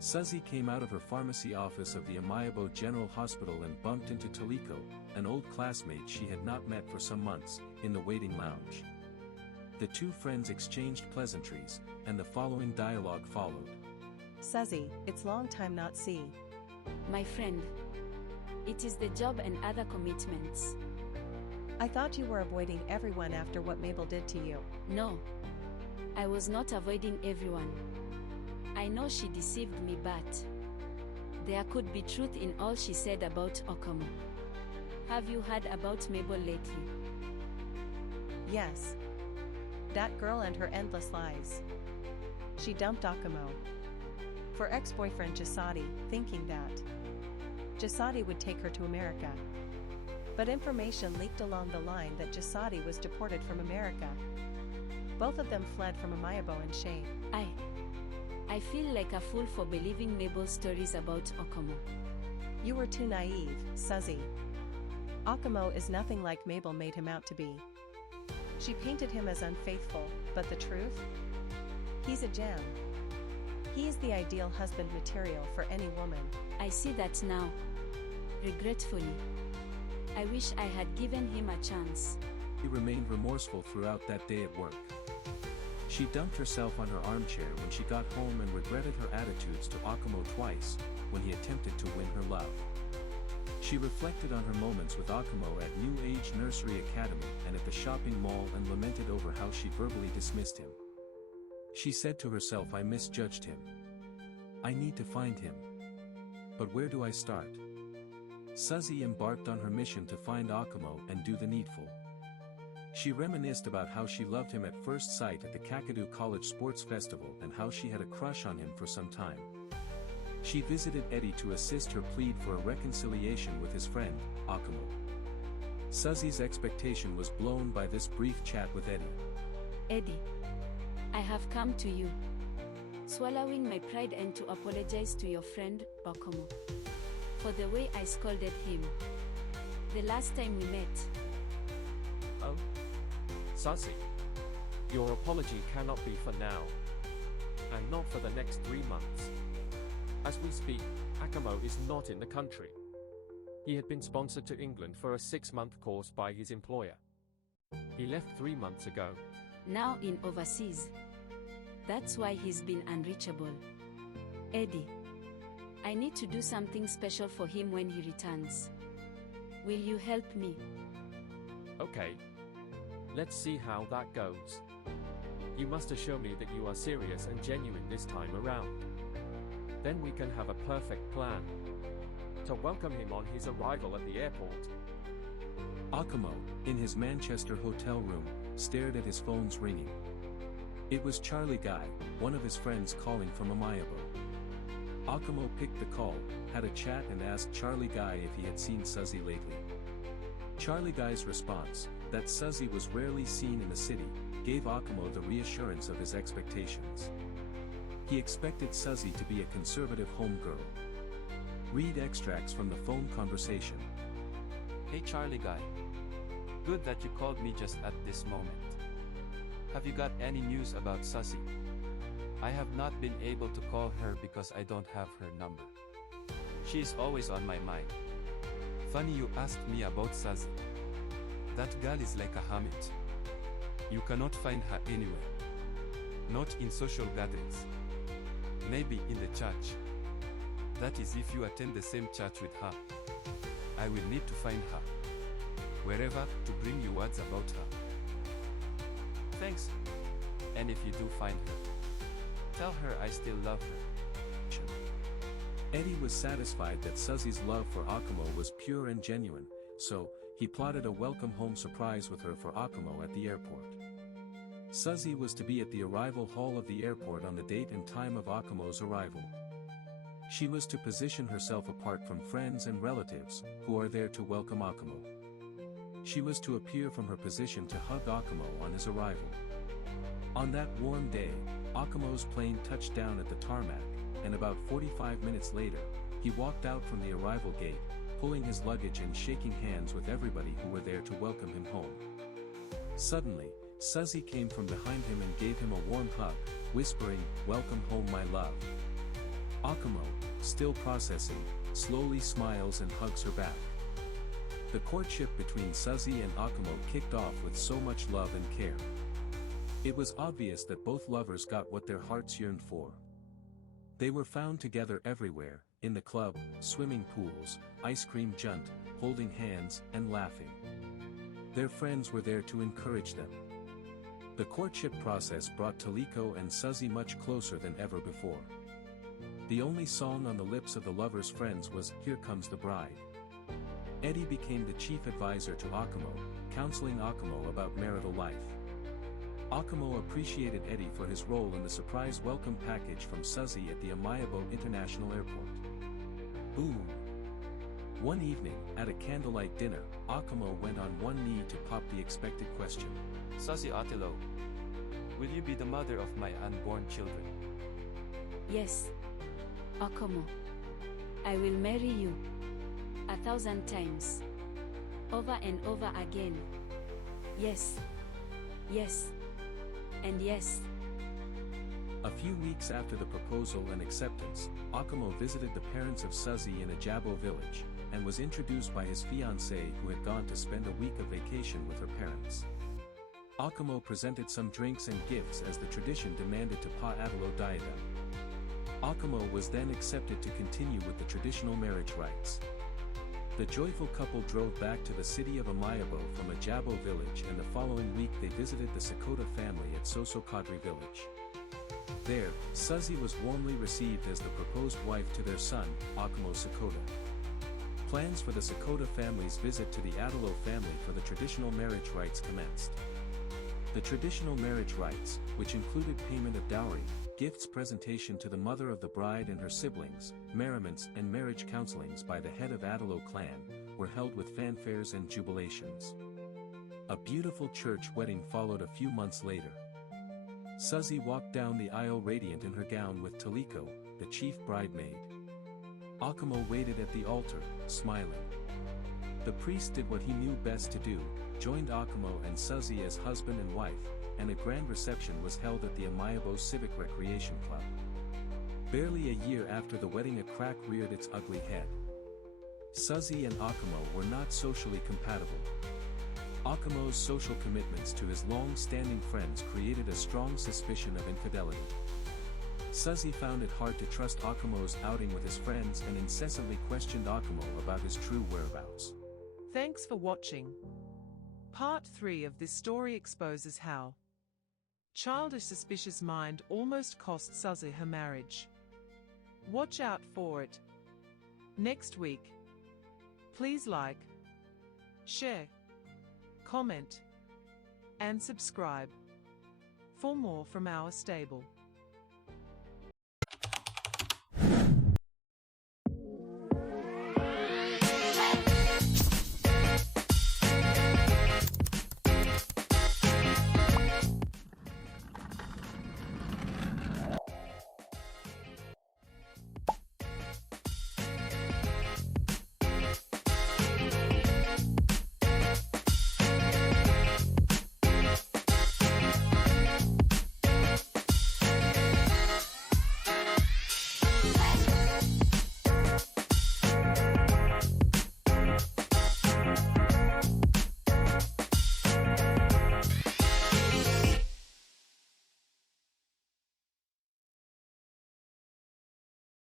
Suzzie came out of her pharmacy office of the Amayabo General Hospital and bumped into Taliko, an old classmate she had not met for some months, in the waiting lounge. The two friends exchanged pleasantries, and the following dialogue followed. Suzzie, it's long time not see. My friend. It is the job and other commitments. I thought you were avoiding everyone after what Mabel did to you. No. I was not avoiding everyone. I know she deceived me, but there could be truth in all she said about Akamo. Have you heard about Mabel lately? Yes. That girl and her endless lies. She dumped Akamo for ex-boyfriend Jasadi, thinking that Jasadi would take her to America. But information leaked along the line that Jasadi was deported from America. Both of them fled from Amayabo in shame. I feel like a fool for believing Mabel's stories about Akamo. You were too naive, Suzzie. Akamo is nothing like Mabel made him out to be. She painted him as unfaithful, but the truth? He's a gem. He is the ideal husband material for any woman. I see that now. Regretfully. I wish I had given him a chance. He remained remorseful throughout that day at work. She dumped herself on her armchair when she got home and regretted her attitudes to Akamo twice, when he attempted to win her love. She reflected on her moments with Akamo at New Age Nursery Academy and at the shopping mall and lamented over how she verbally dismissed him. She said to herself, I misjudged him. I need to find him. But where do I start? Suzzie embarked on her mission to find Akamo and do the needful. She reminisced about how she loved him at first sight at the Kakadu College Sports Festival and how she had a crush on him for some time. She visited Eddie to assist her plead for a reconciliation with his friend, Akamo. Suzzie's expectation was blown by this brief chat with Eddie. Eddie. I have come to you, swallowing my pride, and to apologize to your friend, Akamo, for the way I scolded him the last time we met. Oh? Suzzie. Your apology cannot be for now. And not for the next 3 months. As we speak, Akamo is not in the country. He had been sponsored to England for a 6-month course by his employer. He left 3 months ago. Now in overseas. That's why he's been unreachable. Eddie. I need to do something special for him when he returns. Will you help me? Okay. Let's see how that goes. You must assure me that you are serious and genuine this time around. Then we can have a perfect plan to welcome him on his arrival at the airport. Akamo, in his Manchester hotel room, stared at his phone's ringing. It was Charlie Guy, one of his friends calling from Amayabo. Akamo picked the call, had a chat and asked Charlie Guy if he had seen Suzzie lately. Charlie Guy's response, that Suzzie was rarely seen in the city, gave Akamo the reassurance of his expectations. He expected Suzzie to be a conservative homegirl. Read extracts from the phone conversation. Hey Charlie Guy. Good that you called me just at this moment. Have you got any news about Suzzie? I have not been able to call her because I don't have her number. She is always on my mind. Funny you asked me about Suzzie. That girl is like a hermit. You cannot find her anywhere. Not in social gatherings. Maybe in the church. That is if you attend the same church with her. I will need to find her. Wherever, to bring you words about her. Thanks. And if you do find her, tell her I still love her. Eddie was satisfied that Suzzie's love for Akamo was pure and genuine, so he plotted a welcome home surprise with her for Akamo at the airport. Suzzie was to be at the arrival hall of the airport on the date and time of Akamo's arrival. She was to position herself apart from friends and relatives, who are there to welcome Akamo. She was to appear from her position to hug Akamo on his arrival. On that warm day, Akamo's plane touched down at the tarmac, and about 45 minutes later, he walked out from the arrival gate, pulling his luggage and shaking hands with everybody who were there to welcome him home. Suddenly, Suzzie came from behind him and gave him a warm hug, whispering, "Welcome home my love." Akamo, still processing, slowly smiles and hugs her back. The courtship between Suzzie and Akamo kicked off with so much love and care. It was obvious that both lovers got what their hearts yearned for. They were found together everywhere, in the club, swimming pools, ice cream junt, holding hands and laughing. Their friends were there to encourage them. The courtship process brought Taliko and Suzzie much closer than ever before. The only song on the lips of the lovers' friends was "Here Comes the Bride." Eddie became the chief advisor to Akamo, counseling Akamo about marital life. Akamo appreciated Eddie for his role in the surprise welcome package from Suzzie at the Amayabo International Airport. Boom! One evening, at a candlelight dinner, Akamo went on one knee to pop the expected question. Suzzie Atilo, will you be the mother of my unborn children? Yes. Akamo. I will marry you. 1,000 times. Over and over again. Yes. Yes. And yes. A few weeks after the proposal and acceptance, Akamo visited the parents of Suzzie in Amayabo village, and was introduced by his fiancée who had gone to spend a week of vacation with her parents. Akamo presented some drinks and gifts as the tradition demanded to Pa Atalo diadem. Akamo was then accepted to continue with the traditional marriage rites. The joyful couple drove back to the city of Amayabo from Amayabo village, and the following week they visited the Sakota family at Sosokadri village. There, Suzzie was warmly received as the proposed wife to their son, Akamo Sakota. Plans for the Sakota family's visit to the Atalo family for the traditional marriage rites commenced. The traditional marriage rites, which included payment of dowry, gifts, presentation to the mother of the bride and her siblings, merriments and marriage counselings by the head of Atalo clan, were held with fanfares and jubilations. A beautiful church wedding followed a few months later. Suzzie walked down the aisle radiant in her gown with Taliko, the chief bridesmaid. Akamo waited at the altar, smiling. The priest did what he knew best to do, joined Akamo and Suzzie as husband and wife, and a grand reception was held at the Amayabo Civic Recreation Club. Barely a year after the wedding, a crack reared its ugly head. Suzzie and Akamo were not socially compatible. Akamo's social commitments to his long-standing friends created a strong suspicion of infidelity. Suzzie found it hard to trust Akamo's outing with his friends and incessantly questioned Akamo about his true whereabouts. Thanks for watching. Part 3 of this story exposes how childish suspicious mind almost cost Suzzie her marriage. Watch out for it next week. Please like, share, comment, and subscribe for more from our stable.